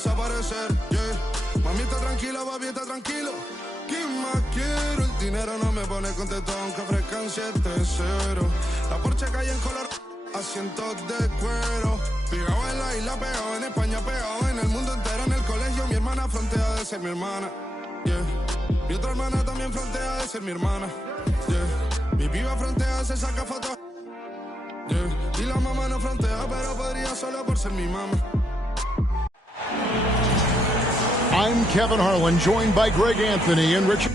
desaparecer, yeah. Mamita tranquila, papi, está tranquilo. ¿Quién más quiero? El dinero no me pone contento aunque ofrezcan 7-0. La Porsche calle en color, asientos de cuero. Pegado en la isla, pegado en España, pegado en el mundo entero. En el colegio mi hermana frontea de ser mi hermana, yeah. Mi otra hermana también frontea de ser mi hermana, yeah. Mi piba frontea, se saca fotos, yeah. Y la mamá no frontea, pero podría solo por ser mi mamá. I'm Kevin Harlan, joined by Greg Anthony and Richard.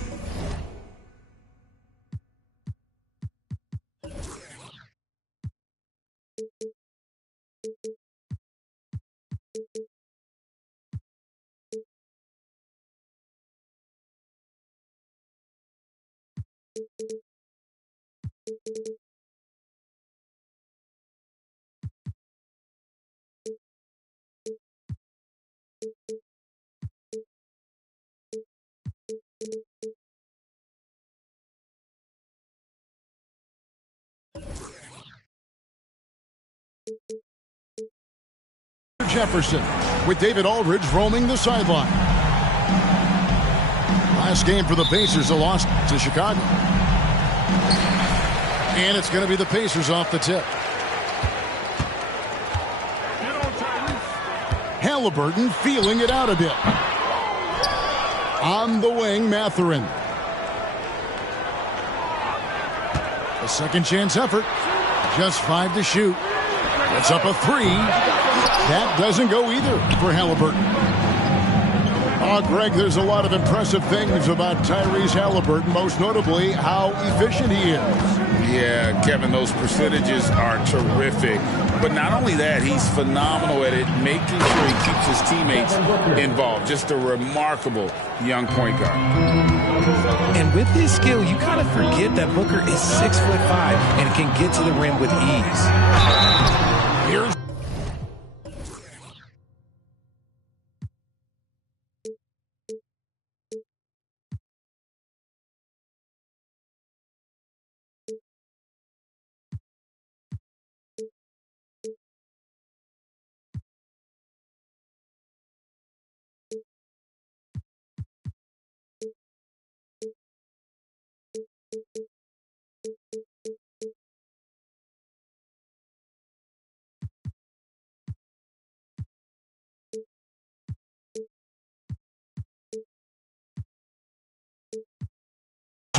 Jefferson with David Aldridge roaming the sideline. Last game for the Pacers, a loss to Chicago. And it's going to be the Pacers off the tip. Halliburton feeling it out a bit. On the wing, Mathurin. A second chance effort. Just 5 to shoot. It's up a 3. That doesn't go either for Halliburton. Oh, Greg, there's a lot of impressive things about Tyrese Halliburton, most notably how efficient he is. Yeah, Kevin, those percentages are terrific. But not only that, he's phenomenal at it, making sure he keeps his teammates involved. Just a remarkable young point guard. And with his skill, you kind of forget that Booker is 6'5" and can get to the rim with ease. Here's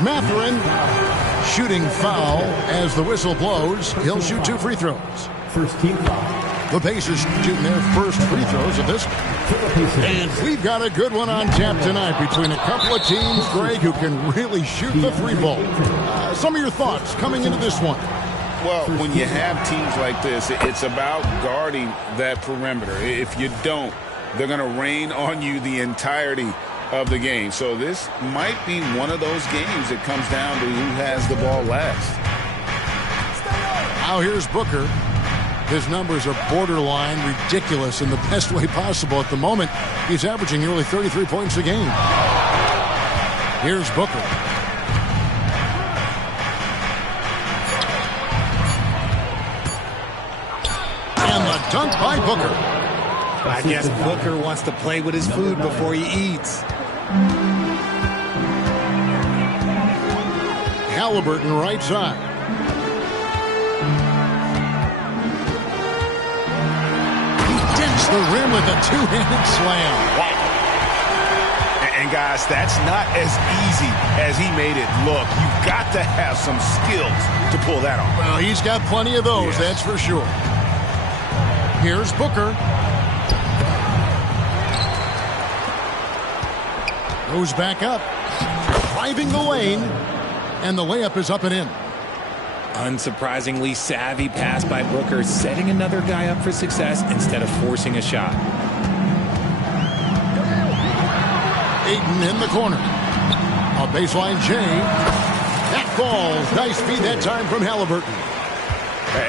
Mathurin, shooting foul as the whistle blows. He'll shoot 2 free throws. First team foul. The Pacers shooting their first free throws of this. And we've got a good one on tap tonight between a couple of teams, Greg, who can really shoot the 3-ball. Some of your thoughts coming into this one. Well, when you have teams like this, it's about guarding that perimeter. If you don't, they're going to rain on you the entirety of the game. So this might be one of those games that comes down to who has the ball last. Now here's Booker. His numbers are borderline ridiculous in the best way possible at the moment. He's averaging nearly 33 points a game. Here's Booker. And the dunk by Booker. I guess Booker wants to play with his food before he eats. Halliburton right side. He dents the rim with a 2-handed slam. Wow. And guys, that's not as easy as he made it look. You've got to have some skills to pull that off. Well, he's got plenty of those, yes. That's for sure. Here's Booker. Goes back up, driving the lane, and the layup is up and in. Unsurprisingly savvy pass by Booker, setting another guy up for success instead of forcing a shot. Ayton in the corner. A baseline J. That falls. Nice feed that time from Halliburton.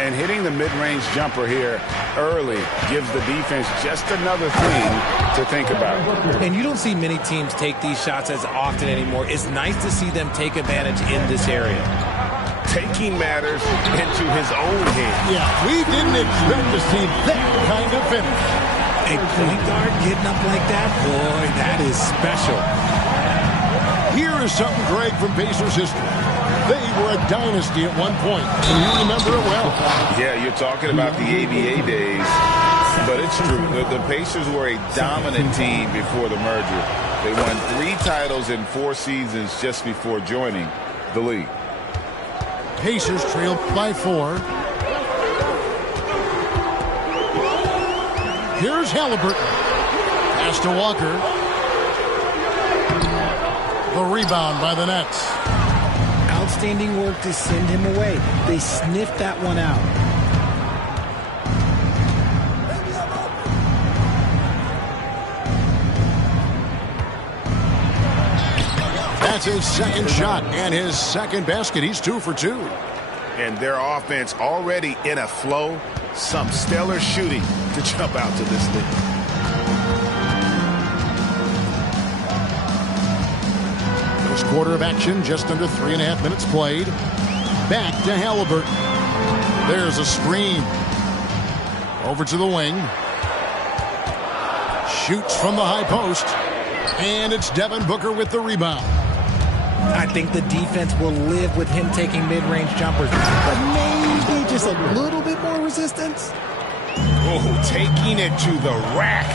And hitting the mid-range jumper here early gives the defense just another thing to think about. And you don't see many teams take these shots as often anymore. It's nice to see them take advantage in this area. Taking matters into his own hands. Yeah, we didn't expect to see that kind of finish. A point guard getting up like that, boy, that is special. Here is something, Greg, from Pacers history. They were a dynasty at one point, and you remember it well. Yeah, you're talking about the ABA days, but it's true. The Pacers were a dominant team before the merger. They won 3 titles in 4 seasons just before joining the league. Pacers trailed by 4. Here's Halliburton. Pass to Walker. The rebound by the Nets. Outstanding work to send him away. They sniffed that one out. That's his second shot and his second basket. He's 2 for 2. And their offense already in a flow. Some stellar shooting to jump out to this thing. First quarter of action, just under 3.5 minutes played. Back to Halliburton. There's a screen. Over to the wing. Shoots from the high post. And it's Devin Booker with the rebound. I think the defense will live with him taking mid-range jumpers, but maybe just a little bit more resistance. Oh, taking it to the rack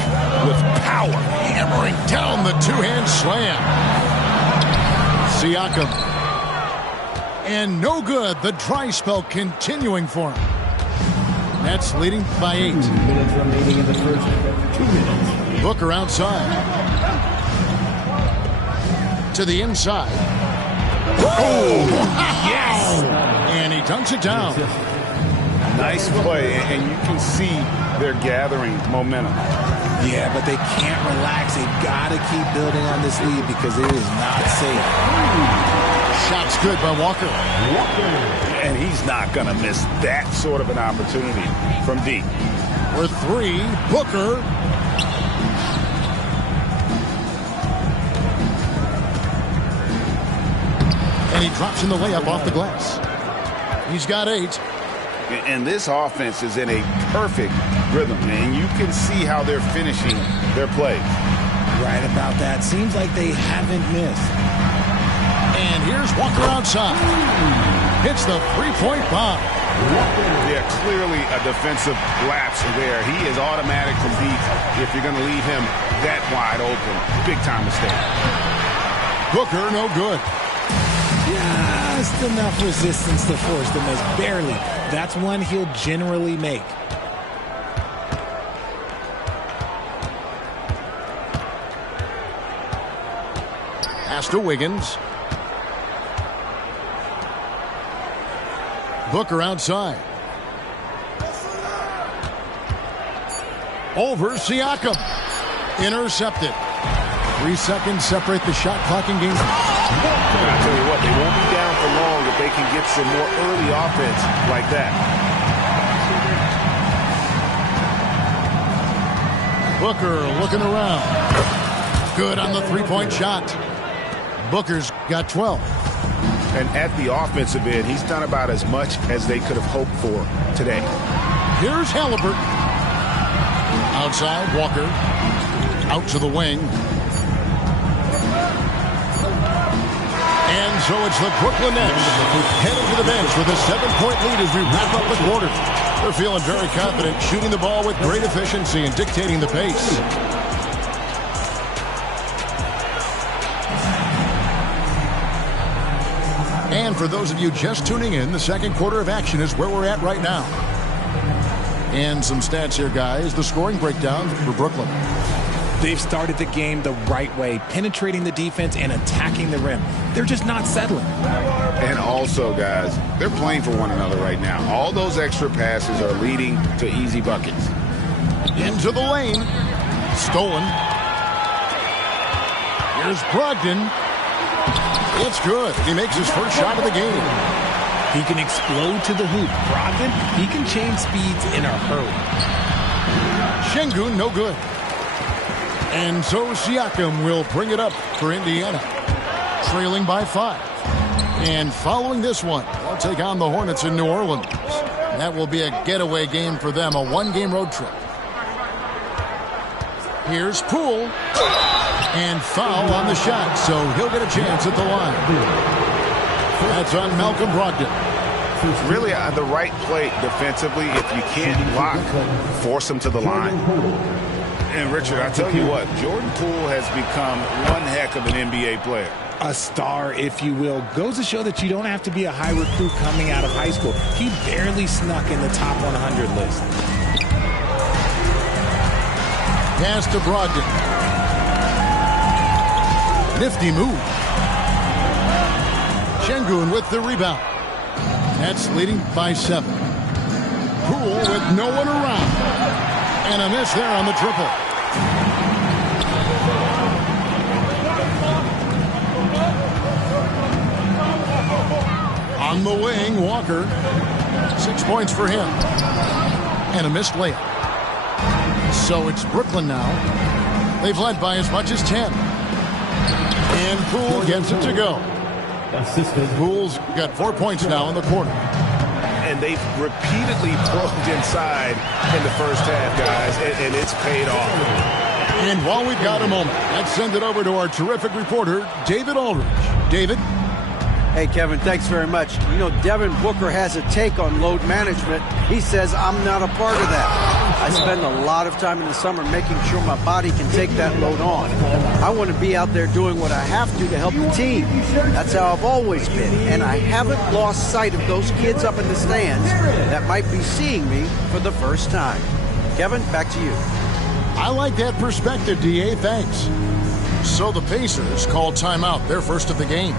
with power. Hammering down the two-hand slam. Siakam. And no good. The dry spell continuing for him. That's leading by 8. 2 minutes remaining in the first. 2 minutes. Booker outside. To the inside. Oh, yes! And he dunks it down. Nice play, and you can see they're gathering momentum. Yeah, but they can't relax. They've got to keep building on this lead because it is not safe. Shot's good by Walker. And he's not going to miss that sort of an opportunity from deep. For 3, Booker. And he drops in the layup off the glass. He's got 8. And this offense is in a perfect rhythm, and you can see how they're finishing their plays. Right about that. Seems like they haven't missed. And here's Walker outside. Hits the 3-point bomb. Yeah, clearly a defensive lapse there. He is automatic from deep if you're going to leave him that wide open. Big time mistake. Booker, no good. Just enough resistance to force the miss. Barely. That's one he'll generally make. Pass to Wiggins. Booker outside. Over Siakam. Intercepted. 3 seconds separate the shot clock in game. I tell you what, they won't be down for long if they can get some more early offense like that. Booker looking around. Good on the 3-point shot. Booker's got 12. And at the offensive end, he's done about as much as they could have hoped for today. Here's Halliburton. Outside, Walker. Out to the wing. And so it's the Brooklyn Nets heading to the bench with a 7-point lead as we wrap up the quarter. They're feeling very confident, shooting the ball with great efficiency and dictating the pace. And for those of you just tuning in, the second quarter of action is where we're at right now. And some stats here, guys. The scoring breakdown for Brooklyn. They've started the game the right way, penetrating the defense and attacking the rim. They're just not settling. And also, guys, they're playing for one another right now. All those extra passes are leading to easy buckets. Into the lane. Stolen. Here's Brogdon. It's good. He makes his first shot of the game. He can explode to the hoop. Brogdon, he can change speeds in a hurry. Şengün, no good. And so Siakam will bring it up for Indiana, trailing by 5. And following this one, they'll take on the Hornets in New Orleans. That will be a getaway game for them, a 1-game road trip. Here's Poole. And foul on the shot, so he'll get a chance at the line. That's on Malcolm Brogdon. Really the right play defensively. If you can't block, force him to the line. And Richard, I tell you what, Jordan Poole has become one heck of an NBA player. A star, if you will. Goes to show that you don't have to be a high recruit coming out of high school. He barely snuck in the top 100 list. Pass to Brogdon. Nifty move. Şengün with the rebound. Nets leading by 7. Poole with no one around. And a miss there on the triple. On the wing, Walker. 6 points for him. And a missed layup. So it's Brooklyn now. They've led by as much as 10. And Poole gets it to go. Poole's got 4 points now in the quarter. And they've repeatedly probed inside in the first half, guys, and it's paid off. And while we've got a moment, let's send it over to our terrific reporter, David Aldridge. David? Hey, Kevin, thanks very much. You know, Devin Booker has a take on load management. He says, I'm not a part of that. I spend a lot of time in the summer making sure my body can take that load on. I want to be out there doing what I have to help the team. That's how I've always been. And I haven't lost sight of those kids up in the stands that might be seeing me for the first time. Kevin, back to you. I like that perspective, D.A. Thanks. So the Pacers call timeout, their first of the game.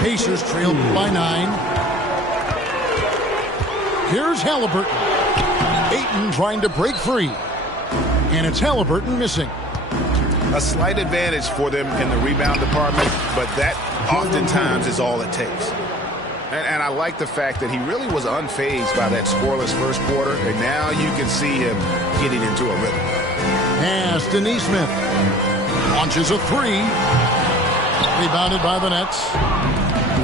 Pacers trailed by 9. Here's Halliburton. Ayton trying to break free. And it's Halliburton missing. A slight advantage for them in the rebound department, but that oftentimes is all it takes. And I like the fact that he really was unfazed by that scoreless first quarter, and now you can see him getting into a rhythm. Pass to Nesmith. Launches a 3. Rebounded by the Nets.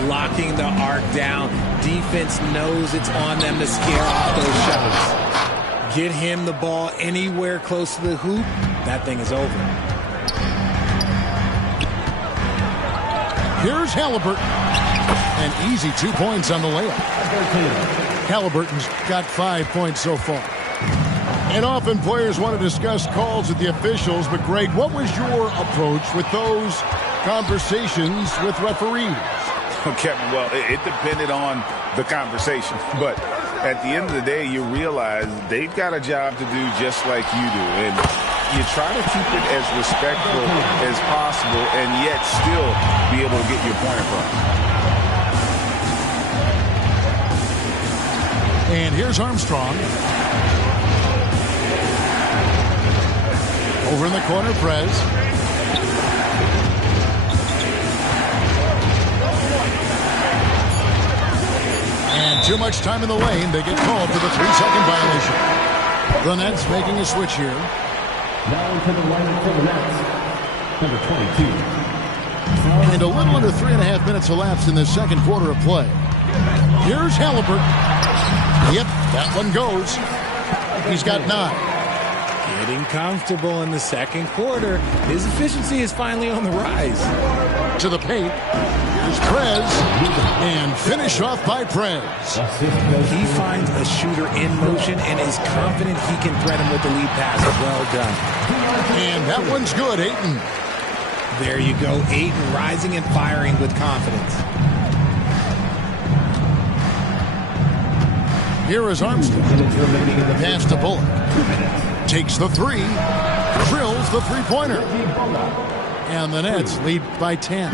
Blocking the arc down. Defense knows it's on them to scare off those shots. Get him the ball anywhere close to the hoop, that thing is over. Here's Halliburton. An easy 2 points on the layup. Halliburton's got 5 points so far. And often players want to discuss calls with the officials, but Greg, what was your approach with those conversations with referees? Kevin, well, it depended on the conversation, but at the end of the day, you realize they've got a job to do just like you do, and you try to keep it as respectful as possible and yet still be able to get your point across. And here's Armstrong. Over in the corner, Prez. And too much time in the lane. They get called for the 3-second violation. The Nets making a switch here. Now into the line for the Nets, number 22. And a little under 3.5 minutes elapsed in the second quarter of play. Here's Halliburton. Yep, that one goes. He's got 9. Getting comfortable in the second quarter. His efficiency is finally on the rise. To the paint. Here's Prez. And finish off by Prez. He finds a shooter in motion and is confident he can thread him with the lead pass. Well done. And that one's good, Ayton. There you go. Ayton rising and firing with confidence. Here is Armstrong. Pass to Bullock. Takes the 3. Drills the three-pointer. And the Nets lead by 10.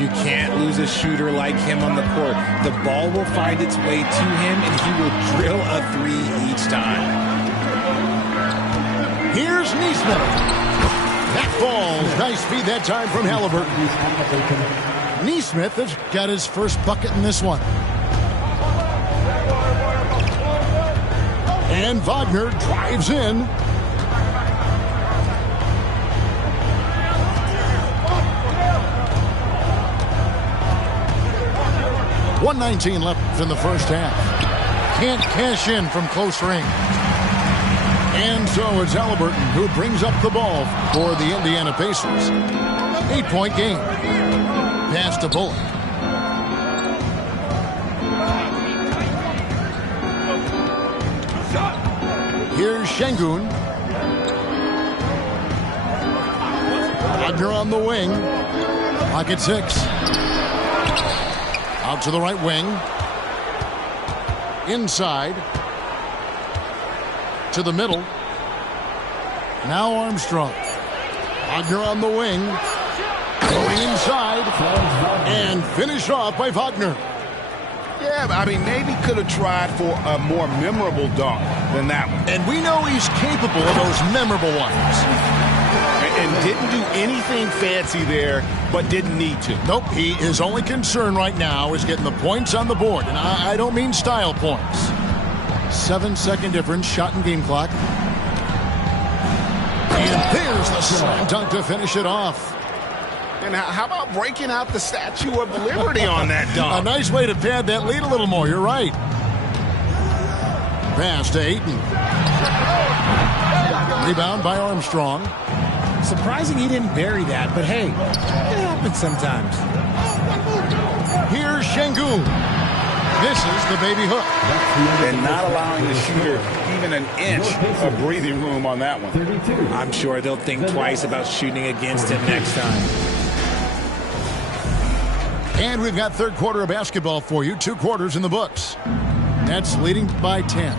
You can't lose a shooter like him on the court. The ball will find its way to him, and he will drill a 3 each time. Here's Nesmith. That falls. Nice feed that time from Halliburton. Nesmith has got his first bucket in this one. And Wagner drives in. .119 left in the first half. Can't cash in from close range. And so it's Halliburton who brings up the ball for the Indiana Pacers. 8-point game. Pass to Bullock. Here's Şengün. Wagner on the wing. Pocket 6. Out to the right wing. Inside. To the middle. Now Armstrong. Wagner on the wing. Going inside. And finished off by Wagner. Yeah, I mean, maybe could have tried for a more memorable dunk than that one. And we know he's capable of those memorable ones. And didn't do anything fancy there, but didn't need to. Nope, his only concern right now is getting the points on the board. And I don't mean style points. 7-second difference, shot and game clock. And there's the slam dunk to finish it off. And how about breaking out the Statue of Liberty on that dunk? A nice way to pad that lead a little more, you're right. Pass to Ayton. Rebound by Armstrong. Surprising he didn't bury that, but hey, it happens sometimes. Here's Şengün. This is the baby hook. And not allowing the shooter even an inch of breathing room on that one. I'm sure they'll think twice about shooting against him next time. And we've got third quarter of basketball for you. 2 quarters in the books. Nets leading by 10.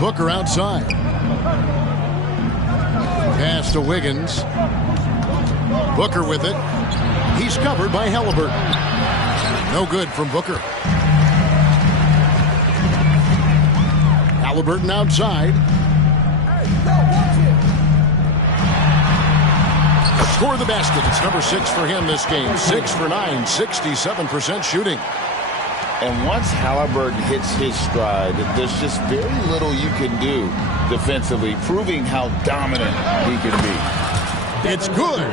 Booker outside. Pass to Wiggins. Booker with it. He's covered by Halliburton. No good from Booker. Halliburton outside. Score the basket. It's number 6 for him this game. 6 for 9, 67% shooting. And once Halliburton hits his stride, there's just very little you can do defensively, proving how dominant he can be. It's good.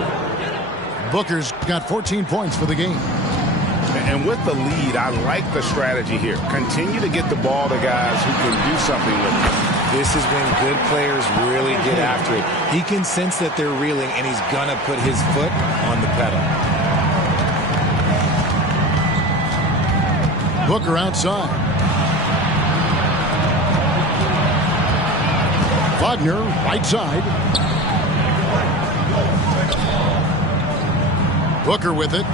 Booker's got 14 points for the game. And with the lead, I like the strategy here. Continue to get the ball to guys who can do something with it. This is when good players really get after it. He can sense that they're reeling, and he's going to put his foot on the pedal. Booker outside. Wagner, right side. Booker with it.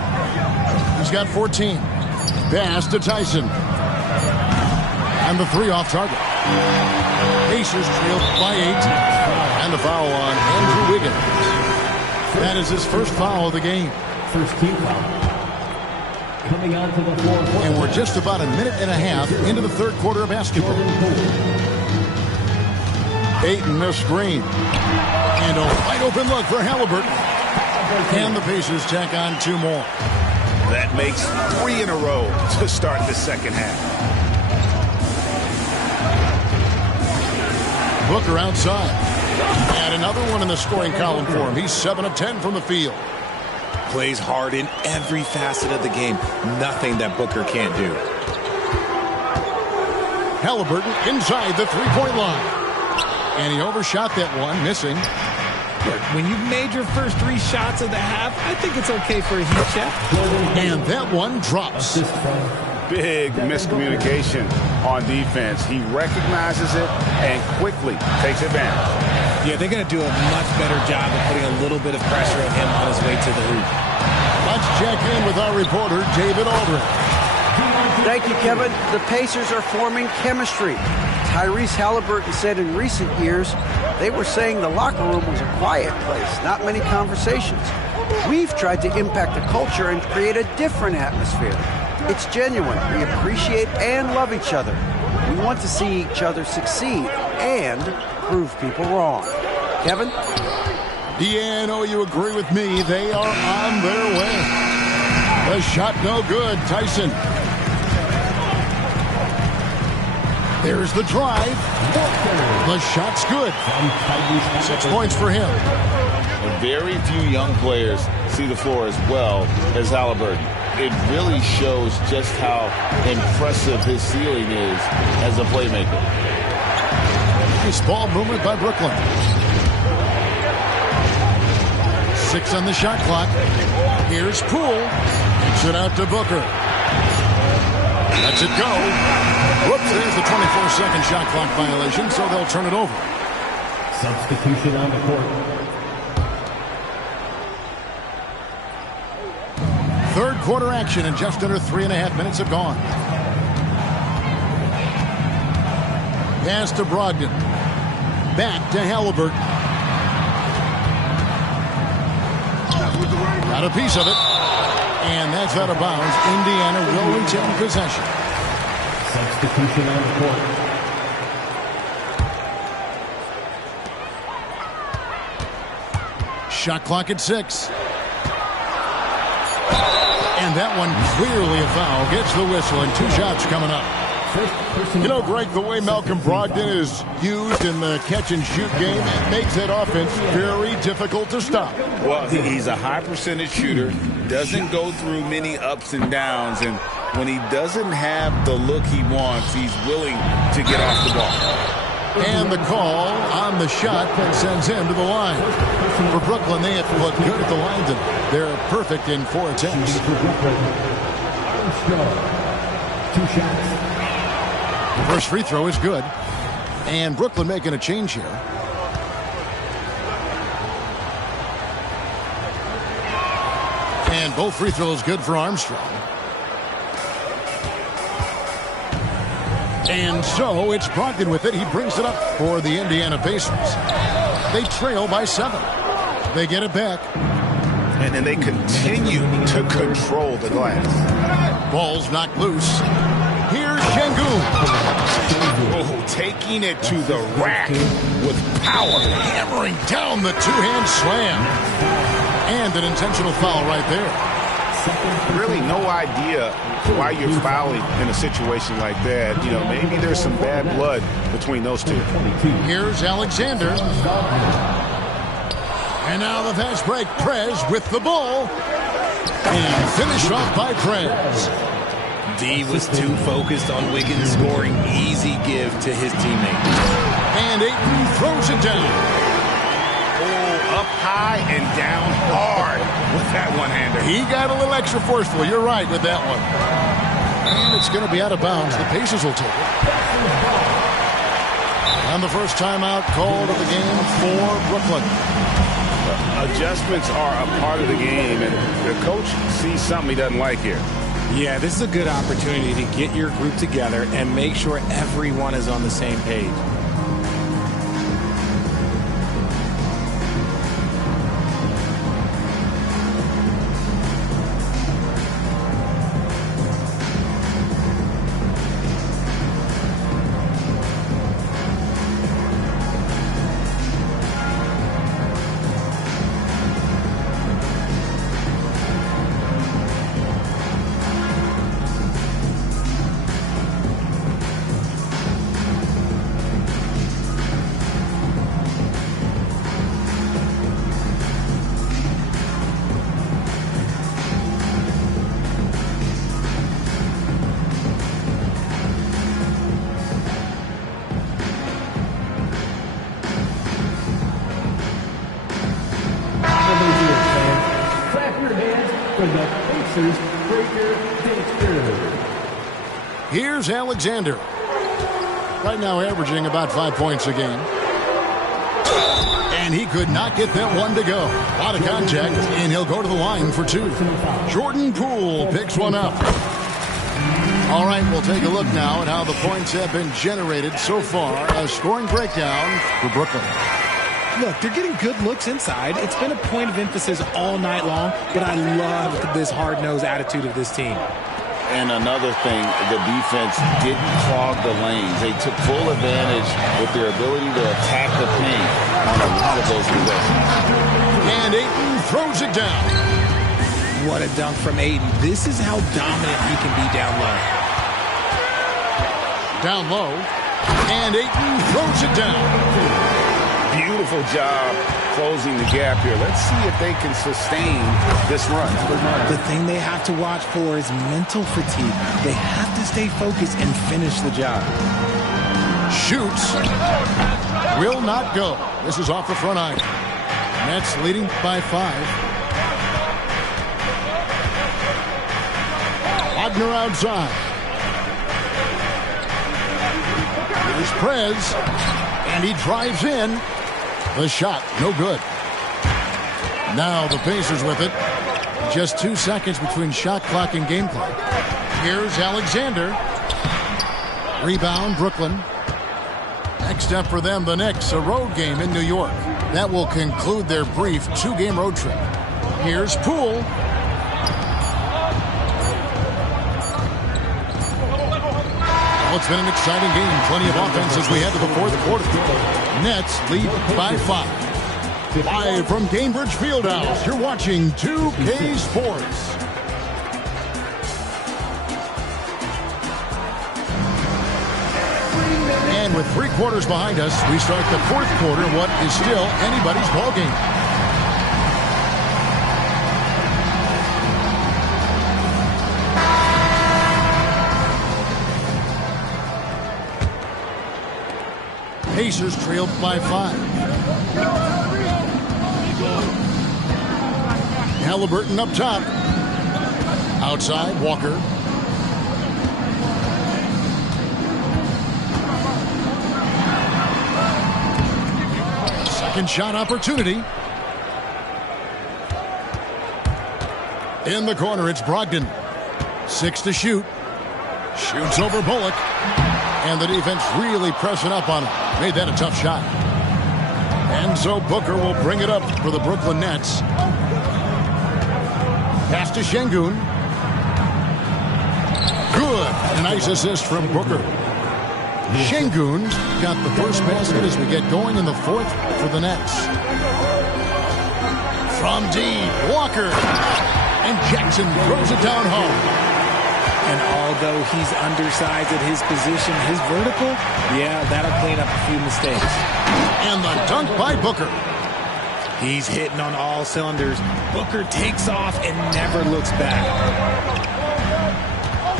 He's got 14. Pass to Tyson. And the 3 off target. Pacers trailed by 8. And the foul on Andrew Wiggins. That is his first foul of the game. First team foul. Coming onto the floor. And we're just about a minute and a half into the third quarter of basketball. Ayton missed screen. And a wide open look for Halliburton. And the Pacers tack on 2 more. That makes 3 in a row to start the second half. Booker outside. And another one in the scoring column for him. He's 7 of 10 from the field. Plays hard in every facet of the game. Nothing that Booker can't do. Halliburton inside the 3-point line. And he overshot that one, missing. Look, when you've made your first 3 shots of the half, I think it's okay for a heat check. And that one drops. Big miscommunication on defense. He recognizes it and quickly takes advantage. Yeah, they're going to do a much better job of putting a little bit of pressure on him on his way to the hoop. Let's check in with our reporter, David Aldridge. Thank you, Kevin. The Pacers are forming chemistry. Tyrese Halliburton said in recent years they were saying the locker room was a quiet place, not many conversations. We've tried to impact the culture and create a different atmosphere. It's genuine. We appreciate and love each other. We want to see each other succeed and prove people wrong. Kevin? Yeah, I know you agree with me. They are on their way. The shot no good. Tyson. There's the drive. The shot's good. 6 points for him. Very few young players see the floor as well as Halliburton. It really shows just how impressive his ceiling is as a playmaker. Nice ball movement by Brooklyn. 6 on the shot clock. Here's Poole. Kicks it out to Booker. Lets it go. Whoops, there's the 24-second shot clock violation, so they'll turn it over. Substitution on the court. Third quarter action, and just under 3.5 minutes have gone. Pass to Brogdon. Back to Halliburton. Got a piece of it. And that's out of bounds. Indiana will retain possession. Substitution on the court. Shot clock at 6. And that one clearly a foul. Gets the whistle, and 2 shots coming up. You know, Greg, the way Malcolm Brogdon is used in the catch-and-shoot game, it makes that offense very difficult to stop. Well, he's a high percentage shooter, doesn't go through many ups and downs, and when he doesn't have the look he wants, he's willing to get off the ball. And the call on the shot that sends him to the line. For Brooklyn, they have looked good at the line. They're perfect in 4 attempts. 2 shots. The first free throw is good. And Brooklyn making a change here. And both free throws good for Armstrong. And so it's Brogdon with it. He brings it up for the Indiana Pacers. They trail by 7. They get it back. And then they continue to control the glass. Ball's knocked loose. Here's Şengün. Oh, taking it to the rack with power. Hammering down the 2-hand slam. And an intentional foul right there. Really no idea why you're fouling in a situation like that. You know, maybe there's some bad blood between those two. Here's Alexander. And now the fast break. Prez with the ball. And finished off by Prez. D was too focused on Wiggins scoring. Easy give to his teammate. And Ayton throws it down. Oh, up high and down hard with that one-hander. He got a little extra forceful. You're right with that one. And it's going to be out of bounds. The Pacers will take it. And the first timeout called of the game for Brooklyn. Adjustments are a part of the game, and the coach sees something he doesn't like here. Yeah, this is a good opportunity to get your group together and make sure everyone is on the same page. Here's Alexander. Right now averaging about 5 points a game. And he could not get that one to go. A lot of contact, and he'll go to the line for 2. Jordan Poole picks one up. All right, we'll take a look now at how the points have been generated so far. A scoring breakdown for Brooklyn. Look, they're getting good looks inside. It's been a point of emphasis all night long, but I love this hard-nosed attitude of this team. And another thing, the defense didn't clog the lanes. They took full advantage with their ability to attack the paint on a lot of those possessions. And Ayton throws it down. What a dunk from Ayton. This is how dominant he can be down low. Down low. And Ayton throws it down. Beautiful job closing the gap here. Let's see if they can sustain this run. The thing they have to watch for is mental fatigue. They have to stay focused and finish the job. Shoots. Will not go. This is off the front iron. Nets leading by 5. Wagner outside. Here's Prez. And he drives in. The shot, no good. Now the Pacers with it. Just 2 seconds between shot clock and game clock. Here's Alexander. Rebound, Brooklyn. Next up for them, the Knicks, a road game in New York. That will conclude their brief 2-game road trip. Here's Poole. Well, it's been an exciting game. Plenty of offense as we head to the fourth quarter. Nets lead by 5. Live from Cambridge Fieldhouse, you're watching 2K Sports. And with 3 quarters behind us, we start the fourth quarter, what is still anybody's ballgame. Pacers trailed by 5. Halliburton up top. Outside, Walker. Second shot opportunity. In the corner, it's Brogdon. 6 to shoot. Shoots over Bullock. And the defense really pressing up on him. Made that a tough shot. And so Booker will bring it up for the Brooklyn Nets. Pass to Şengün. Good. A nice assist from Booker. Şengün got the first basket as we get going in the fourth for the Nets. From deep, Walker. And Jackson throws it down home. And although he's undersized at his position, his vertical, yeah, that'll clean up a few mistakes. And the dunk by Booker. He's hitting on all cylinders. Booker takes off and never looks back.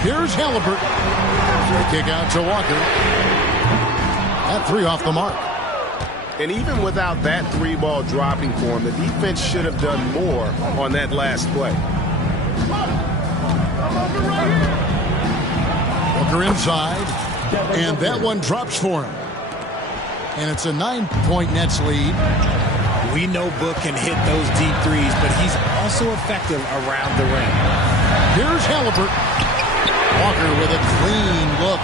Here's Halliburton. Kick out to Walker. That 3 off the mark. And even without that 3-ball dropping for him, the defense should have done more on that last play. Booker inside, and that one drops for him. And it's a 9-point Nets lead. We know Book can hit those deep threes, but he's also effective around the rim. Here's Halliburton. Walker with a clean look.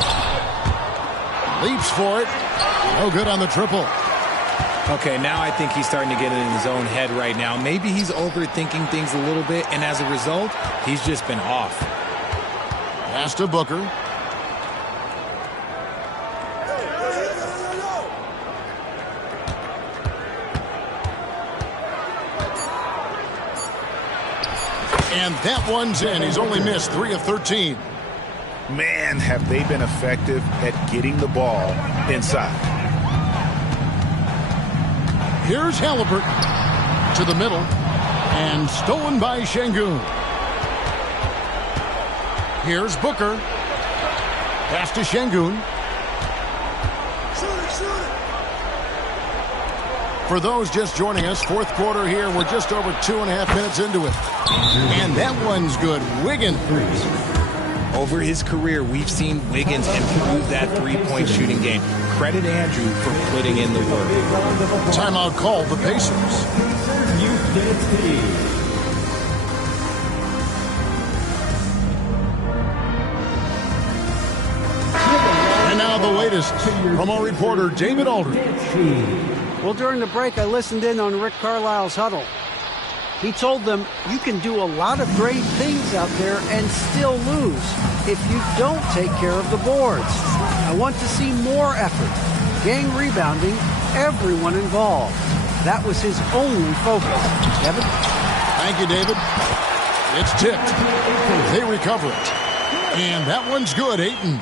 Leaps for it. No good on the triple. Okay, now I think he's starting to get in his own head right now. Maybe he's overthinking things a little bit, and as a result, he's just been off. Pass to Booker. And that one's in. He's only missed 3 of 13. Man, have they been effective at getting the ball inside. Here's Halliburton to the middle. And stolen by Şengün. Here's Booker. Pass to Şengün. For those just joining us, fourth quarter here. We're just over 2.5 minutes into it. And that one's good. Wiggins. Over his career, we've seen Wiggins improve that three-point shooting game. Credit Andrew for putting in the work. Timeout called the Pacers. And now the latest from our reporter, David Aldridge. Well, during the break, I listened in on Rick Carlisle's huddle. He told them, you can do a lot of great things out there and still lose if you don't take care of the boards. I want to see more effort, gang rebounding, everyone involved. That was his only focus. Kevin? Thank you, David. It's tipped. They recover it. And that one's good, Ayton.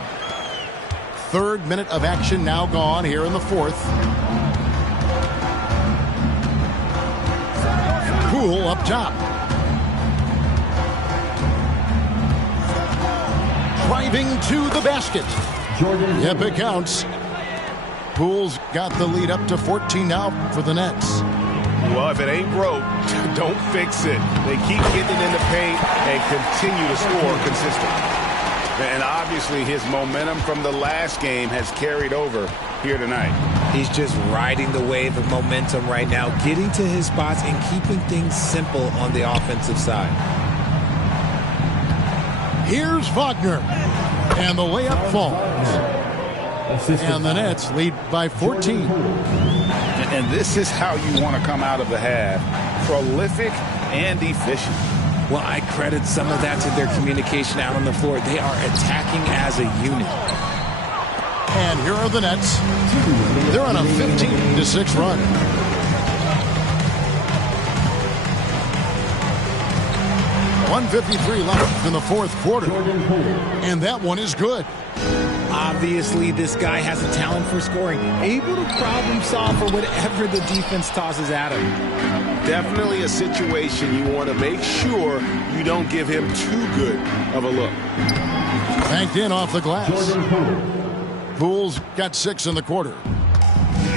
third minute of action now gone here in the fourth. Poole up top. Driving to the basket. Yep, it counts. Poole's got the lead up to 14 now for the Nets. Well, if it ain't broke, don't fix it. They keep getting in the paint and continue to score consistently. And obviously his momentum from the last game has carried over here tonight. He's just riding the wave of momentum right now, getting to his spots and keeping things simple on the offensive side. Here's Wagner. And the layup falls. And the Nets lead by 14. And this is how you want to come out of the half. Prolific and efficient. Well, I credit some of that to their communication out on the floor. They are attacking as a unit. And here are the Nets. They're on a 15-6 run. .153 left in the fourth quarter. And that one is good. Obviously, this guy has a talent for scoring, able to problem solve for whatever the defense tosses at him. Definitely a situation you want to make sure you don't give him too good of a look. Banked in off the glass. Poole's got 6 in the quarter.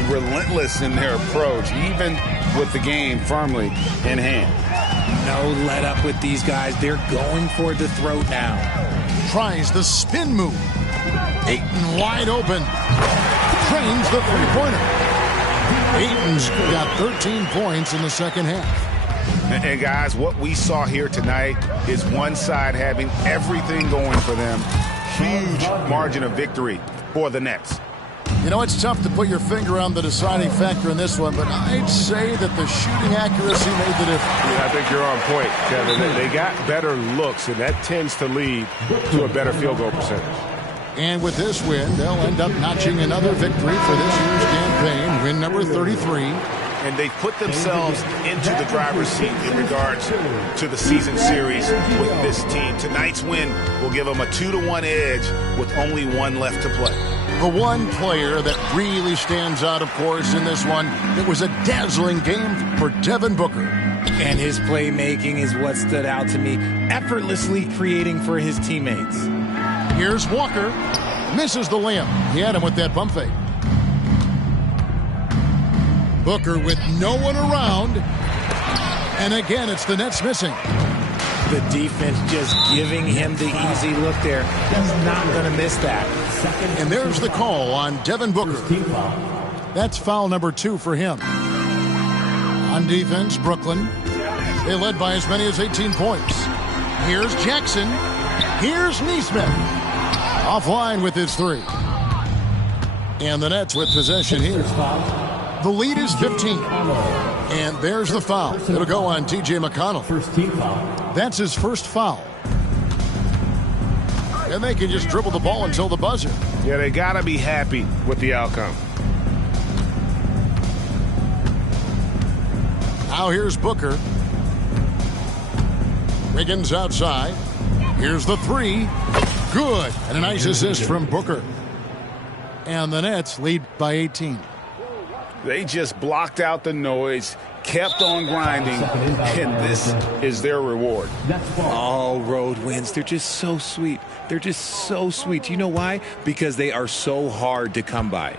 Relentless in their approach, even with the game firmly in hand. No let up with these guys. They're going for the throat now. Tries the spin move. Ayton wide open. Trains the three-pointer. Ayton's got 13 points in the second half. And guys, what we saw here tonight is one side having everything going for them. Huge margin of victory for the Nets. You know, it's tough to put your finger on the deciding factor in this one, but I'd say that the shooting accuracy made the difference. Yeah, I think you're on point, Kevin. They got better looks, and that tends to lead to a better field goal percentage. And with this win, they'll end up notching another victory for this year's campaign, win number 33. And they've put themselves into the driver's seat in regards to the season series with this team. Tonight's win will give them a 2-1 edge with only one left to play. The one player that really stands out, of course, in this one, it was a dazzling game for Devin Booker. And his playmaking is what stood out to me, effortlessly creating for his teammates. Here's Walker. Misses the layup. He had him with that bump fake. Booker with no one around. And again, it's the Nets missing. The defense just giving him the easy look there. He's not going to miss that. And there's the call on Devin Booker. That's foul number 2 for him. On defense, Brooklyn. They led by as many as 18 points. Here's Jackson. Here's Nesmith. Offline with his 3. And the Nets with possession here. The lead is 15. And there's the foul. It'll go on T.J. McConnell. First team foul. That's his first foul. And they can just dribble the ball until the buzzer. Yeah, they got to be happy with the outcome. Now here's Booker. Wiggins outside. Here's the 3. Good. And a nice assist from Booker. And the Nets lead by 18. They just blocked out the noise, kept on grinding, and this is their reward. All road wins. They're just so sweet. They're just so sweet. You know why? Because they are so hard to come by.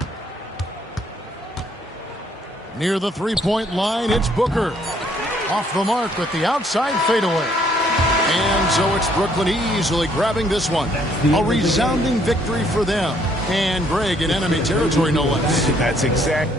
Near the three-point line, it's Booker. Off the mark with the outside fadeaway. And so it's Brooklyn easily grabbing this one. A resounding victory for them. And Greg in enemy territory, no less. That's exact.